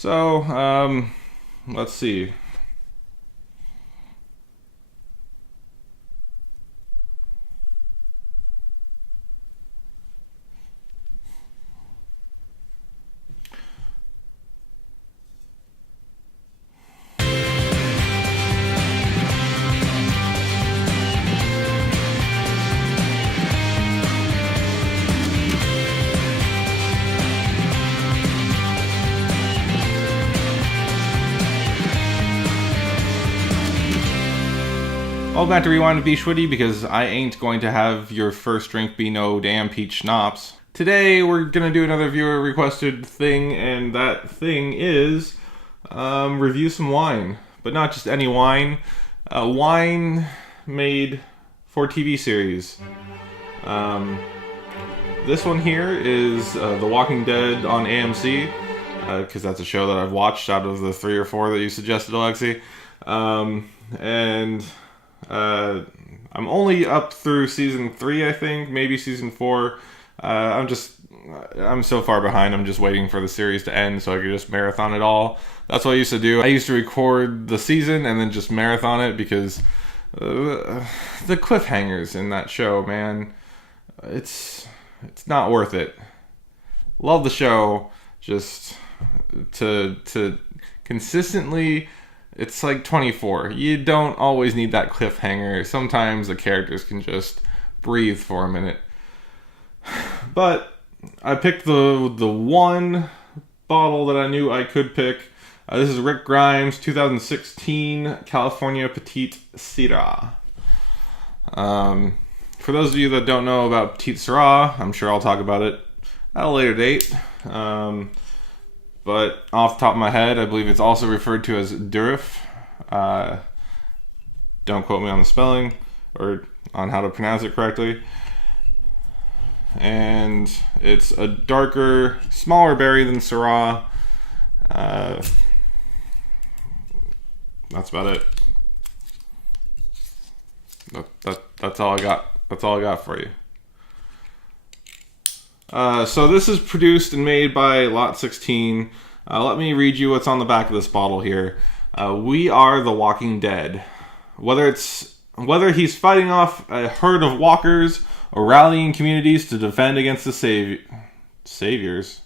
So, let's see. Welcome back to Rewind with bschwitty, because I ain't going to have your first drink be no damn peach schnapps. Today we're gonna do another viewer requested thing, and that thing is review some wine, but not just any wine. Wine made for TV series. This one here is The Walking Dead on AMC, because that's a show that I've watched out of the 3 or 4 that you suggested, Alexi. I'm only up through season 3, I think, maybe season 4. I'm so far behind, I'm just waiting for the series to end so I could just marathon it all. That's what I used to do. I used to record the season and then just marathon it, because the cliffhangers in that show, man, it's not worth it. Love the show, just to consistently. It's like 24. You don't always need that cliffhanger. Sometimes the characters can just breathe for a minute. But I picked the one bottle that I knew I could pick. This is Rick Grimes 2016 California Petite Sirah. For those of you that don't know about Petite Sirah, I'm sure I'll talk about it at a later date. But off the top of my head, I believe it's also referred to as Durif. Don't quote me on the spelling or on how to pronounce it correctly. And it's a darker, smaller berry than Syrah. That's about it. That's all I got. That's all I got for you. So this is produced and made by Lot 16. Let me read you what's on the back of this bottle here. We are the Walking Dead. Whether he's fighting off a herd of walkers or rallying communities to defend against the saviors.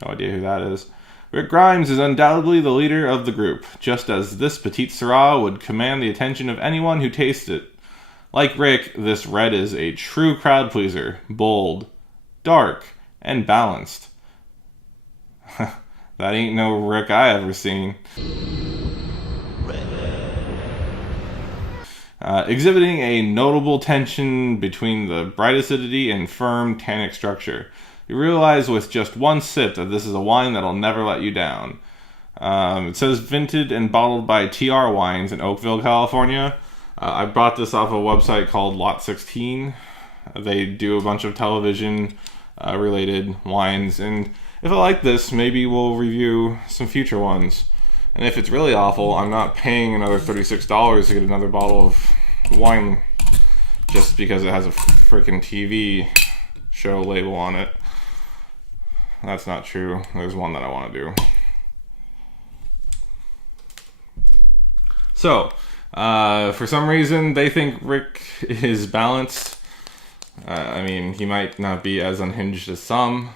No idea who that is. Rick Grimes is undoubtedly the leader of the group, just as this Petite Sirah would command the attention of anyone who tastes it. Like Rick, this red is a true crowd pleaser, bold, dark, and balanced. That ain't no Rick I ever seen. Exhibiting a notable tension between the bright acidity and firm tannic structure. You realize with just one sip that this is a wine that'll never let you down. It says vinted and bottled by TR Wines in Oakville, California. I bought this off a website called Lot 16. They do a bunch of television related wines, and if I like this, maybe we'll review some future ones. And if it's really awful, I'm not paying another $36 to get another bottle of wine just because it has a freaking TV show label on it. That's not true. There's one that I want to do. So, for some reason, they think Rick is balanced. I mean, he might not be as unhinged as some.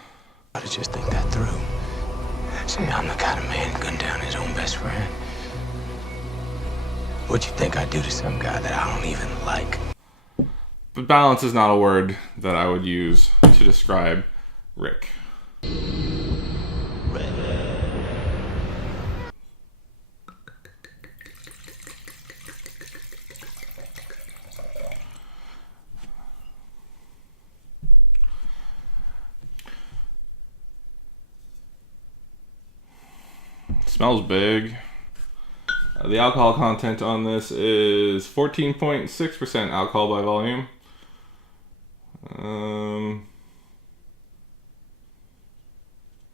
I just think that through. See, I'm the kind of man gun down his own best friend. What you think I do to some guy that I don't even like? But balance is not a word that I would use to describe Rick. Smells big. The alcohol content on this is 14.6% alcohol by volume.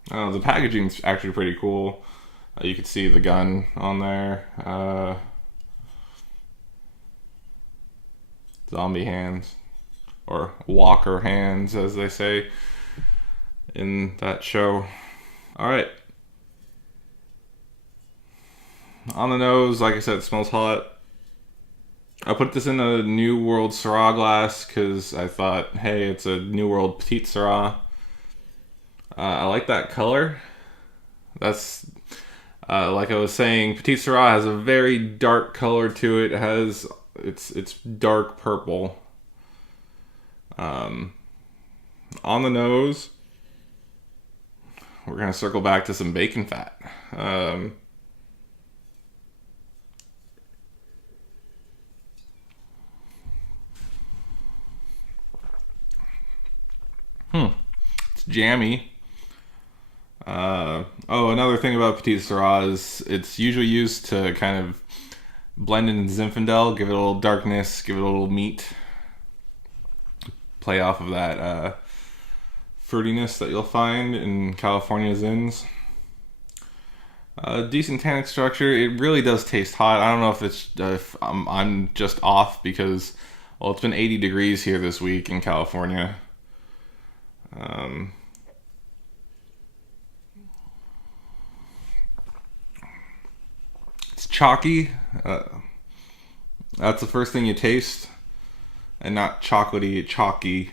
The packaging's actually pretty cool. You can see the gun on there. Zombie hands, or walker hands, as they say in that show. All right. On the nose, like I said, it smells hot. I put this in a New World Syrah glass because I thought, hey, it's a New World Petite Sirah. I like that color. That's like I was saying, Petite Sirah has a very dark color to it. It's dark purple. On the nose, we're gonna circle back to some bacon fat. It's jammy. Another thing about Petite Sirah is it's usually used to kind of blend in Zinfandel, give it a little darkness, give it a little meat. Play off of that fruitiness that you'll find in California Zins. Decent tannic structure. It really does taste hot. I don't know if I'm just off because, well, it's been 80 degrees here this week in California. It's chalky. That's the first thing you taste, and not chocolatey, chalky.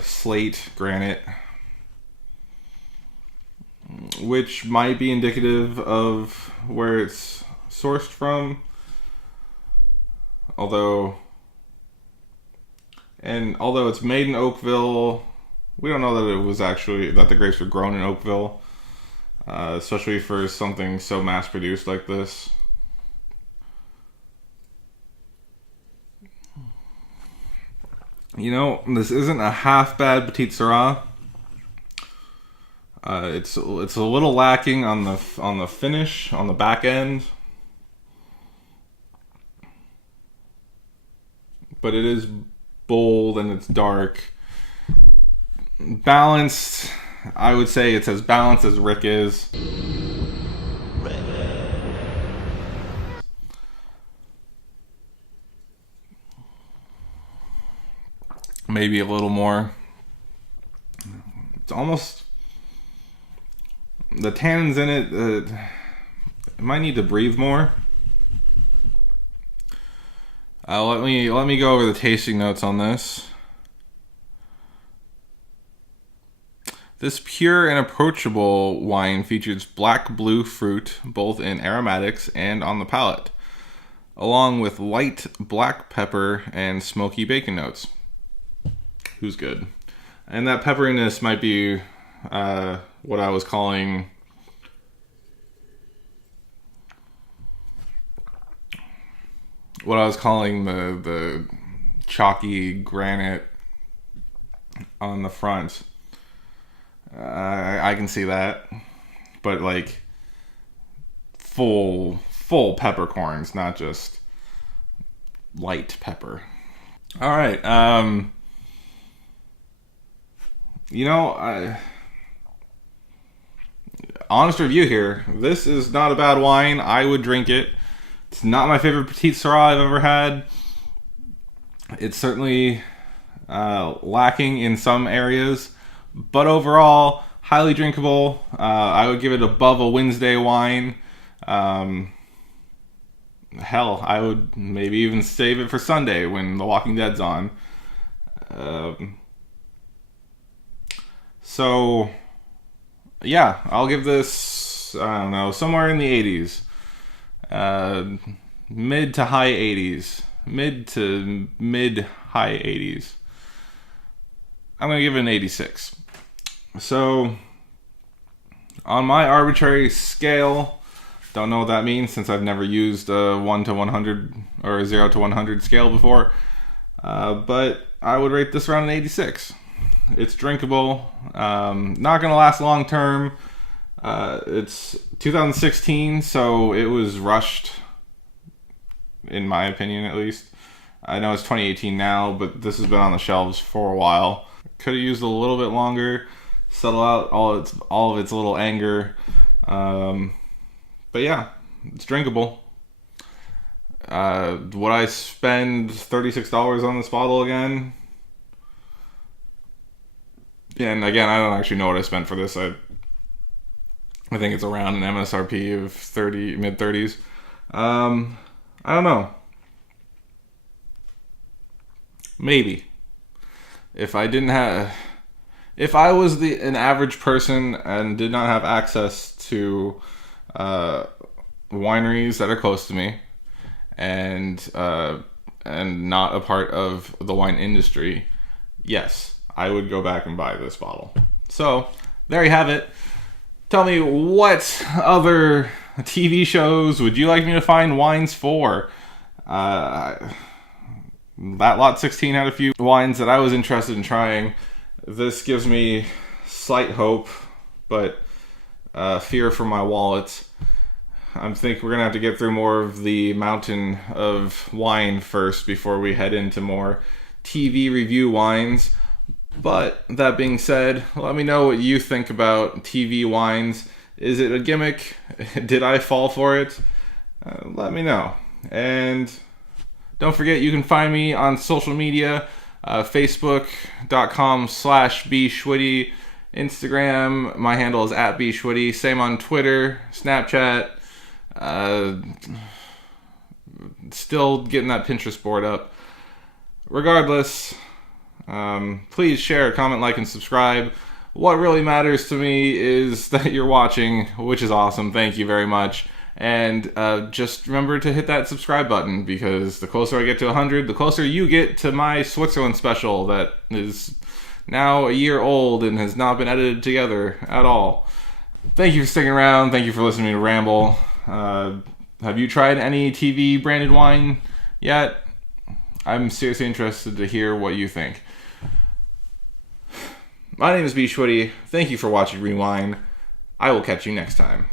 Slate, granite, which might be indicative of where it's sourced from. Although it's made in Oakville, we don't know that it was actually that the grapes were grown in Oakville, especially for something so mass-produced like this. You know, this isn't a half bad Petite Sirah. It's a little lacking on the finish on the back end, but it is bold and it's dark. Balanced, I would say it's as balanced as Rick is. Maybe a little more. It's almost, the tannins in it, it might need to breathe more. Let me go over the tasting notes on this. This pure and approachable wine features black-blue fruit, both in aromatics and on the palate, along with light black pepper and smoky bacon notes. Who's good? And that pepperiness might be what I was calling the chalky granite on the front. I can see that, but like full peppercorns, not just light pepper. All right. Honest review here. This is not a bad wine. I would drink it. It's not my favorite Petite Sirah I've ever had. It's certainly lacking in some areas, but overall, highly drinkable. I would give it above a Wednesday wine. Hell, I would maybe even save it for Sunday when The Walking Dead's on. So, yeah, I'll give this, I don't know, somewhere in the 80s. Mid to high 80s. Mid to mid-high 80s. I'm going to give it an 86. So, on my arbitrary scale, don't know what that means since I've never used a 1 to 100 or a 0 to 100 scale before, but I would rate this around an 86. It's drinkable, not going to last long term. It's 2016, so it was rushed, in my opinion at least. I know it's 2018 now, but this has been on the shelves for a while. Could have used a little bit longer, settle out all of its little anger. But yeah, it's drinkable. Would I spend $36 on this bottle again? Yeah, and again, I don't actually know what I spent for this. I think it's around an MSRP of mid 30s. I don't know. Maybe. If I was an average person and did not have access to wineries that are close to me, and not a part of the wine industry, yes, I would go back and buy this bottle. So there you have it. Tell me, what other TV shows would you like me to find wines for? That Lot 16 had a few wines that I was interested in trying. This gives me slight hope, but fear for my wallet. I think we're going to have to get through more of the mountain of wine first before we head into more TV review wines. But that being said, let me know what you think about TV wines. Is it a gimmick? Did I fall for it? Let me know. And don't forget, you can find me on social media, facebook.com/bschwitty, Instagram, my handle is @bschwitty, same on Twitter, Snapchat, still getting that Pinterest board up. Regardless, please share, comment, like, and subscribe. What really matters to me is that you're watching, which is awesome. Thank you very much. And just remember to hit that subscribe button, because the closer I get to 100, the closer you get to my Switzerland special that is now a year old and has not been edited together at all. Thank you for sticking around. Thank you for listening to Ramble. Have you tried any TV branded wine yet? I'm seriously interested to hear what you think. My name is bschwitty. Thank you for watching Rewind. I will catch you next time.